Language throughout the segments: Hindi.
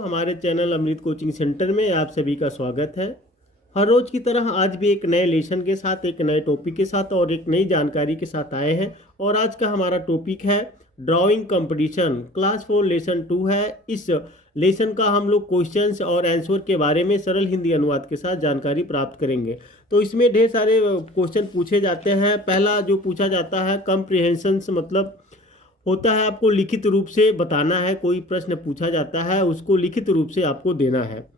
हमारे चैनल अमृत कोचिंग सेंटर में आप सभी का स्वागत है। हर रोज की तरह आज भी एक नए लेसन के साथ, एक नए टॉपिक के साथ और एक नई जानकारी के साथ आए हैं। और आज का हमारा टॉपिक है ड्राइंग कंपटीशन। क्लास 4 लेसन 2 है। इस लेसन का हम लोग क्वेश्चंस और आंसर के बारे में सरल हिंदी अनुवाद के साथ जानकारी प्राप्त करेंगे। तो इसमें ढेर सारे क्वेश्चन पूछे जाते हैं। पहला जो पूछा जाता है कम्प्रिहेंशन, मतलब होता है आपको लिखित रूप से बताना है। कोई प्रश्न पूछा जाता है उसको लिखित रूप से आपको देना है।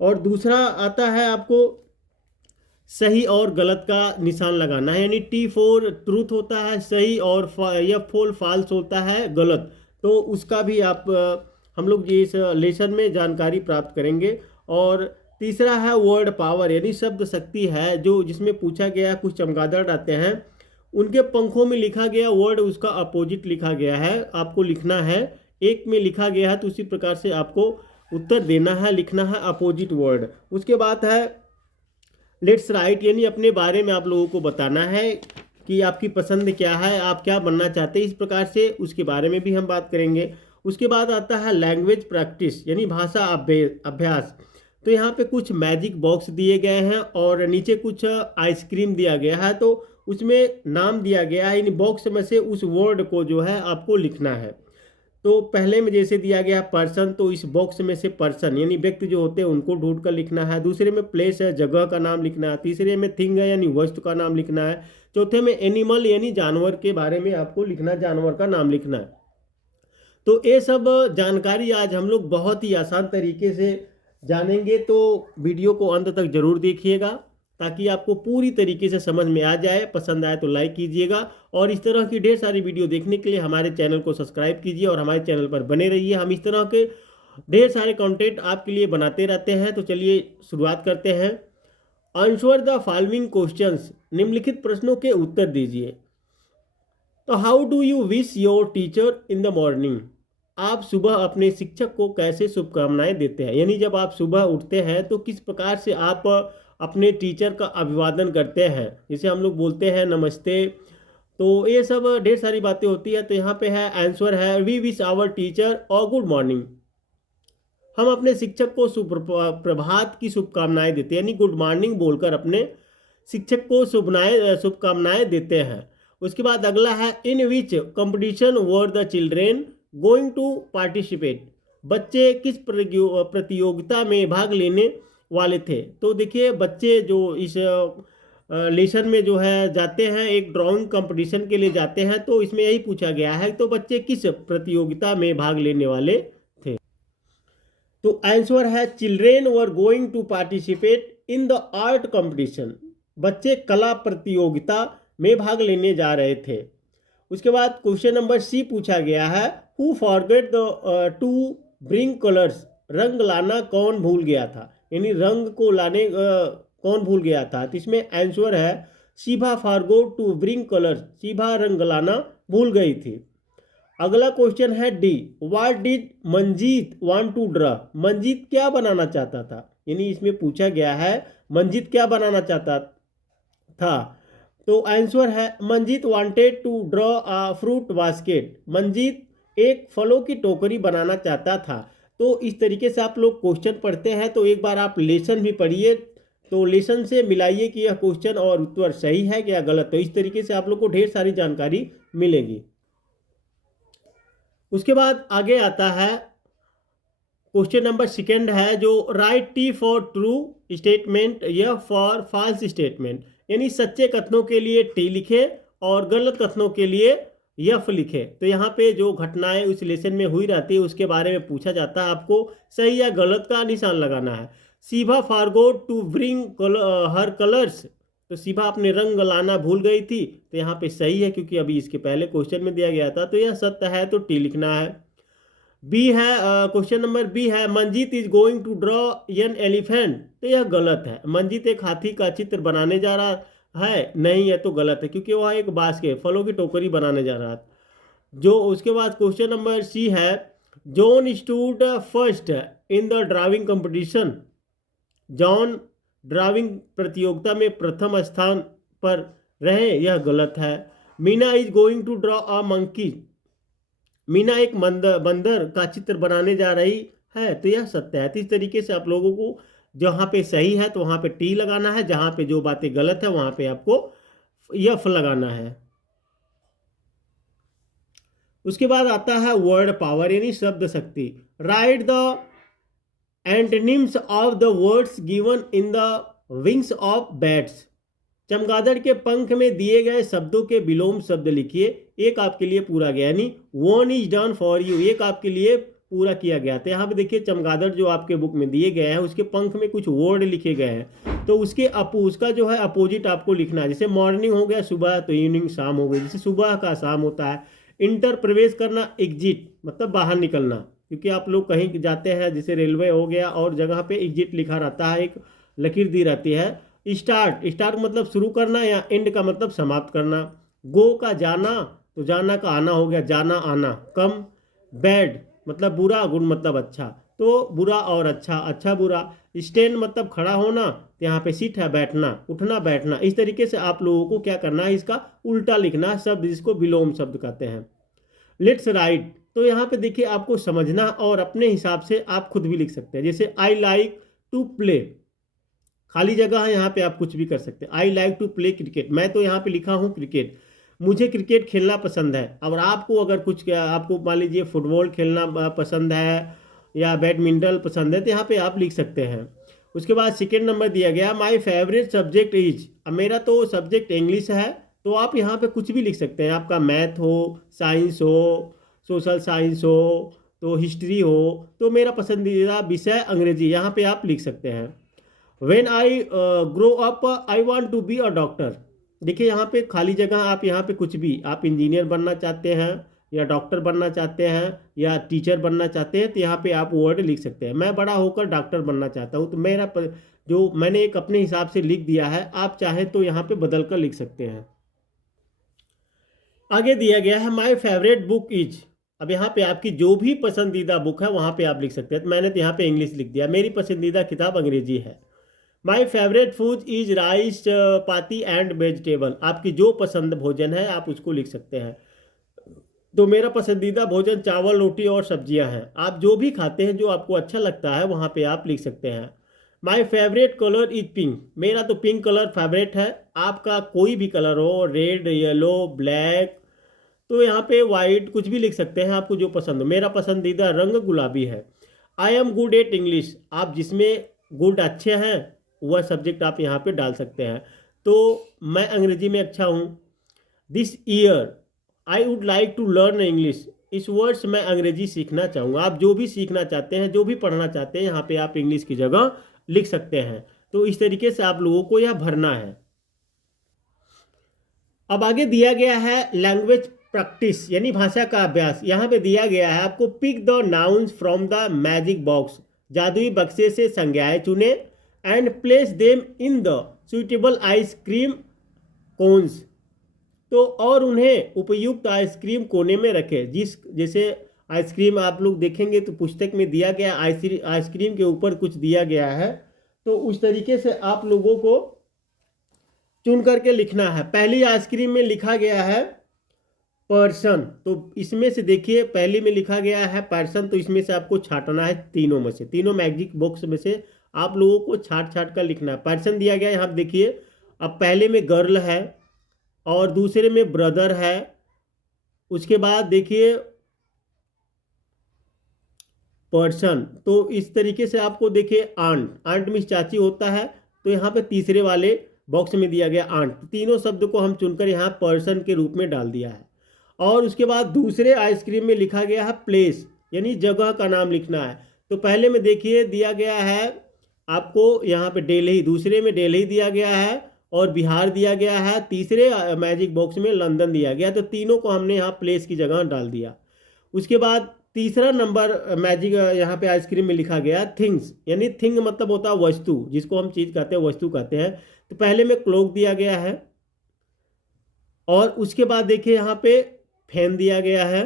और दूसरा आता है आपको सही और गलत का निशान लगाना है, यानी टी फॉर ट्रूथ होता है सही और एफ फॉर फॉल्स होता है गलत। तो उसका भी आप हम लोग ये इस लेसन में जानकारी प्राप्त करेंगे। और तीसरा है वर्ड पावर, यानी शब्द शक्ति है, जो जिसमें पूछा गया है कुछ चमगादड़ आते हैं, उनके पंखों में लिखा गया वर्ड उसका अपोजिट लिखा गया है, आपको लिखना है। एक में लिखा गया है तो उसी प्रकार से आपको उत्तर देना है, लिखना है अपोजिट वर्ड। उसके बाद है लेट्स राइट, यानी अपने बारे में आप लोगों को बताना है कि आपकी पसंद क्या है, आप क्या बनना चाहते हैं, इस प्रकार से उसके बारे में भी हम बात करेंगे। उसके बाद आता है लैंग्वेज प्रैक्टिस, यानी भाषा अभ्यास। तो यहाँ पे कुछ मैजिक बॉक्स दिए गए हैं और नीचे कुछ आइसक्रीम दिया गया है, तो उसमें नाम दिया गया है। इन बॉक्स में से उस वर्ड को जो है आपको लिखना है। तो पहले में जैसे दिया गया है पर्सन, तो इस बॉक्स में से पर्सन यानी व्यक्ति जो होते हैं उनको ढूंढ कर लिखना है। दूसरे में प्लेस है, जगह का नाम लिखना है। तीसरे में थिंग है, यानी वस्तु का नाम लिखना है। चौथे में एनिमल, यानी जानवर के बारे में आपको लिखना है, जानवर का नाम लिखना है। तो ये सब जानकारी आज हम लोग बहुत ही आसान तरीके से जानेंगे। तो वीडियो को अंत तक जरूर देखिएगा ताकि आपको पूरी तरीके से समझ में आ जाए। पसंद आए तो लाइक कीजिएगा और इस तरह की ढेर सारी वीडियो देखने के लिए हमारे चैनल को सब्सक्राइब कीजिए और हमारे चैनल पर बने रहिए। हम इस तरह के ढेर सारे कंटेंट आपके लिए बनाते रहते हैं। तो चलिए शुरुआत करते हैं। आंसर द फॉलोइंग क्वेश्चंस, निम्नलिखित प्रश्नों के उत्तर दीजिए। तो how do you wish your teacher in the morning, आप सुबह अपने शिक्षक को कैसे शुभकामनाएं देते हैं, यानी जब आप सुबह उठते हैं तो किस प्रकार से आप अपने टीचर का अभिवादन करते हैं, जैसे हम लोग बोलते हैं नमस्ते। तो ये सब ढेर सारी बातें होती है। तो यहाँ पे है आंसर है वी विश आवर टीचर और गुड मॉर्निंग, हम अपने शिक्षक को प्रभात की शुभकामनाएं देते हैं, यानी गुड मॉर्निंग बोलकर अपने शिक्षक को शुभकामनाएं देते हैं। उसके बाद अगला है in which competition were the children going to participate, बच्चे किस प्रतियोगिता में भाग लेने वाले थे। तो देखिए बच्चे जो इस लेसन में जो है जाते हैं, एक ड्राइंग कंपटीशन के लिए जाते हैं, तो इसमें यही पूछा गया है तो बच्चे किस प्रतियोगिता में भाग लेने वाले थे। तो आंसर है children were going to participate in the art competition, बच्चे कला प्रतियोगिता में भाग लेने जा रहे थे। उसके बाद क्वेश्चन नंबर सी पूछा गया है who forget the two bring colours, रंग लाना कौन भूल गया था, यानी रंग को लाने कौन भूल गया था। तो इसमें आंसर है Shibha forgot to bring colours, Shibha रंग लाना भूल गई थी। अगला क्वेश्चन है D what did Manjeet want to draw, Manjeet क्या बनाना चाहता था, यानी इसमें पूछा गया है मंजीत क्या बनाना चाहता था। तो आंसर है Manjeet wanted to draw a fruit basket, Manjeet एक फलों की टोकरी बनाना चाहता था। तो इस तरीके से आप लोग क्वेश्चन पढ़ते हैं। तो एक बार आप लेसन भी पढ़िए, तो लेसन से मिलाइए कि यह क्वेश्चन और उत्तर सही है या गलत। तो इस तरीके से आप लोग को ढेर सारी जानकारी मिलेगी। उसके बाद आगे आता है क्वेश्चन नंबर सेकेंड है जो right T for true statement या फॉर फॉल्स स्टेटमेंट, यानी सच्चे कथनों के लिए टी लिखे और गलत कथनों के लिए यफ लिखे। तो यहाँ पे जो घटनाएं उस लेसन में हुई रहती है उसके बारे में पूछा जाता है, आपको सही या गलत का निशान लगाना है। Shibha forgot to bring her colours, तो शिभा अपने रंग लाना भूल गई थी, तो यहाँ पे सही है क्योंकि अभी इसके पहले क्वेश्चन में दिया गया था। तो यह सत्य है तो टी लिखना है। बी है क्वेश्चन नंबर बी है Manjeet is going to draw an elephant, तो यह गलत है। मंजीत एक हाथी का चित्र बनाने जा रहा है, नहीं है तो गलत है क्योंकि वह एक बास्केट फलों की टोकरी बनाने जा रहा था। जो उसके बाद क्वेश्चन नंबर सी है John stood first in the driving competition, John driving प्रतियोगिता में प्रथम स्थान पर रहे, यह गलत है। Meena is going to draw a monkey, Meena एक बंदर का चित्र बनाने जा रही है तो यह सत्य है। तो इस तरीके से आप लोगों को जहाँ पे सही है तो वहाँ पे टी लगाना है, जहाँ पे जो बातें गलत है वहाँ पे आपको यफ लगाना है। उसके बाद आता है वर्ड पावर यानी शब्द शक्ति। Right the antonyms of the words given in the wings of bats. चमगादड़ के पंख में दिए गए शब्दों के विलोम शब्द लिखिए। एक आपके लिए पूरा गया, यानी one is done for you, एक आपके लिए पूरा किया गया। तो यहाँ पे देखिए चमगादड़ जो आपके बुक में दिए गए हैं उसके पंख में कुछ वर्ड लिखे गए हैं, तो उसका जो है अपोजिट आपको लिखना है। जैसे मॉर्निंग हो गया सुबह, तो इवनिंग शाम हो गई। जैसे सुबह का शाम होता है। इंटर प्रवेश करना, एग्जिट मतलब बाहर निकलना, क्योंकि आप लोग कहीं जाते हैं जैसे रेलवे हो गया और जगह पे एग्जिट लिखा रहता है, एक लकीर दी रहती है। स्टार्ट मतलब शुरू करना, या एंड का मतलब समाप्त करना। गो का जाना, तो जाना का आना हो गया, जाना आना। कम, बैड मतलब बुरा, गुड मतलब अच्छा, तो बुरा और अच्छा, अच्छा बुरा। स्टैंड मतलब खड़ा होना, तो यहाँ पे सीट है बैठना, उठना बैठना। इस तरीके से आप लोगों को क्या करना है, इसका उल्टा लिखना है शब्द, जिसको विलोम शब्द कहते हैं। लेट्स राइट, तो यहाँ पे देखिए आपको समझना और अपने हिसाब से आप खुद भी लिख सकते हैं। जैसे आई लाइक टू प्ले, खाली जगह है, यहाँ पे आप कुछ भी कर सकते हैं। I like to play cricket, मैं तो यहाँ पे लिखा हूँ क्रिकेट, मुझे क्रिकेट खेलना पसंद है। और आपको अगर कुछ, आपको मान लीजिए फुटबॉल खेलना पसंद है या बैडमिंटन पसंद है, तो यहाँ पे आप लिख सकते हैं। उसके बाद सेकेंड नंबर दिया गया माई फेवरेट सब्जेक्ट इज, अब मेरा तो सब्जेक्ट इंग्लिश है, तो आप यहाँ पे कुछ भी लिख सकते हैं। आपका मैथ हो, साइंस हो, सोशल साइंस हो, तो हिस्ट्री हो, तो मेरा पसंदीदा विषय अंग्रेजी, यहाँ पे आप लिख सकते हैं। When I grow up, I want to be a doctor। देखिए यहाँ पे खाली जगह, आप यहाँ पे कुछ भी, आप इंजीनियर बनना चाहते हैं या डॉक्टर बनना चाहते हैं या टीचर बनना चाहते हैं, तो यहाँ पे आप वर्ड लिख सकते हैं। मैं बड़ा होकर डॉक्टर बनना चाहता हूँ, तो जो मैंने एक अपने हिसाब से लिख दिया है, आप चाहे तो यहाँ पे बदल कर लिख सकते हैं। आगे दिया गया है माई फेवरेट बुक इज, अब यहाँ पे आपकी जो भी पसंदीदा बुक है वहाँ पे आप लिख सकते हैं। तो मैंने तो यहाँ पे इंग्लिश लिख दिया, मेरी पसंदीदा किताब अंग्रेजी है। My favourite food is rice chapati and vegetable, आपकी जो पसंद भोजन है आप उसको लिख सकते हैं। तो मेरा पसंदीदा भोजन चावल रोटी और सब्जियां हैं। आप जो भी खाते हैं, जो आपको अच्छा लगता है वहाँ पे आप लिख सकते हैं। My favourite colour is pink, मेरा तो पिंक कलर फेवरेट है। आपका कोई भी कलर हो, रेड, येलो, ब्लैक, तो यहाँ पे वाइट, कुछ भी लिख सकते हैं आपको जो पसंद हो। मेरा पसंदीदा रंग गुलाबी है। I am good at English, आप जिसमें गुड अच्छे हैं वह सब्जेक्ट आप यहाँ पे डाल सकते हैं। तो मैं अंग्रेजी में अच्छा हूँ। This year I would like to learn English, इस वर्ष मैं अंग्रेजी सीखना चाहूँगा। आप जो भी सीखना चाहते हैं, जो भी पढ़ना चाहते हैं, यहाँ पे आप इंग्लिश की जगह लिख सकते हैं। तो इस तरीके से आप लोगों को यह भरना है। अब आगे दिया गया है लैंग्वेज प्रैक्टिस यानी भाषा का अभ्यास। यहाँ पे दिया गया है आपको pick the nouns from the magic box, जादुई बक्से से संज्ञाएं चुने, and place them in the suitable ice cream cones, तो और उन्हें उपयुक्त आइसक्रीम कोने में रखें। जैसे आइसक्रीम आप लोग देखेंगे तो पुस्तक में दिया गया आइसक्रीम के ऊपर कुछ दिया गया है, तो उस तरीके से आप लोगों को चुन करके लिखना है। पहली आइसक्रीम में लिखा गया है पर्सन, तो इसमें से देखिए पहले में लिखा गया है पर्सन, तो इसमें से आपको छाटना है तीनों में से, तीनों मैजिक बॉक्स में से आप लोगों को छाट छाट कर लिखना है। पर्सन दिया गया है, यहाँ देखिए। अब पहले में गर्ल है और दूसरे में ब्रदर है, उसके बाद देखिए पर्सन, तो इस तरीके से आपको देखिए आंट मीन्स चाची होता है, तो यहाँ पे तीसरे वाले बॉक्स में दिया गया आंट। तीनों शब्द को हम चुनकर यहाँ पर्सन के रूप में डाल दिया है। और उसके बाद दूसरे आइसक्रीम में लिखा गया है प्लेस यानी जगह का नाम लिखना है। तो पहले में देखिए दिया गया है आपको यहाँ पे दिल्ली, दूसरे में दिल्ली दिया गया है और बिहार दिया गया है, तीसरे मैजिक बॉक्स में लंदन दिया गया। तो तीनों को हमने यहाँ प्लेस की जगह डाल दिया। उसके बाद तीसरा नंबर मैजिक यहाँ पे आइसक्रीम में लिखा गया थिंग्स, यानी थिंग मतलब होता है वस्तु, जिसको हम चीज़ कहते हैं वस्तु कहते हैं। तो पहले में क्लोक दिया गया है और उसके बाद देखिए यहाँ पे फैन दिया गया है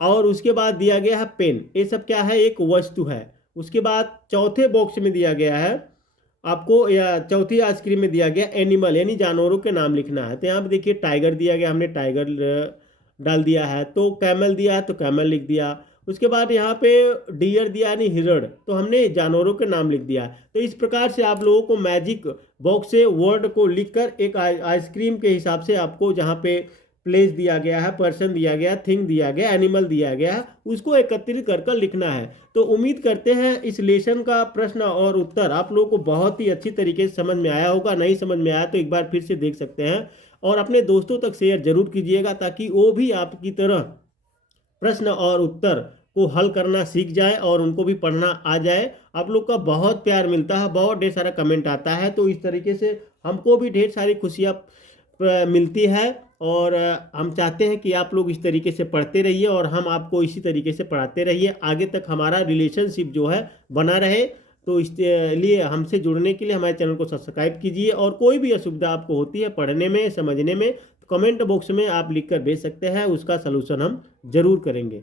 और उसके बाद दिया गया है पेन। ये सब क्या है, एक वस्तु है। उसके बाद चौथे बॉक्स में दिया गया है आपको, या चौथी आइसक्रीम में दिया गया एनिमल यानी जानवरों के नाम लिखना है। तो यहाँ पे देखिए टाइगर दिया गया, हमने टाइगर डाल दिया है। तो कैमल दिया है तो कैमल लिख दिया। उसके बाद यहाँ पे डियर दिया यानी हिरण, तो हमने जानवरों के नाम लिख दिया। तो इस प्रकार से आप लोगों को मैजिक बॉक्स से वर्ड को लिखकर एक आइसक्रीम के हिसाब से आपको जहाँ पे प्लेस दिया गया है, पर्सन दिया गया, थिंग दिया गया, एनिमल दिया गया है, उसको एकत्रित कर कर लिखना है। तो उम्मीद करते हैं इस लेसन का प्रश्न और उत्तर आप लोगों को बहुत ही अच्छी तरीके से समझ में आया होगा। नहीं समझ में आया तो एक बार फिर से देख सकते हैं और अपने दोस्तों तक शेयर जरूर कीजिएगा ताकि वो भी आपकी तरह प्रश्न और उत्तर को हल करना सीख जाए और उनको भी पढ़ना आ जाए। आप लोग का बहुत प्यार मिलता है, बहुत ढेर सारा कमेंट आता है, तो इस तरीके से हमको भी ढेर सारी खुशियाँ मिलती है और हम चाहते हैं कि आप लोग इस तरीके से पढ़ते रहिए और हम आपको इसी तरीके से पढ़ाते रहिए, आगे तक हमारा रिलेशनशिप जो है बना रहे। तो इसलिए हमसे जुड़ने के लिए हमारे चैनल को सब्सक्राइब कीजिए और कोई भी असुविधा आपको होती है पढ़ने में, समझने में, तो कमेंट बॉक्स में आप लिख कर भेज सकते हैं, उसका सलूशन हम जरूर करेंगे।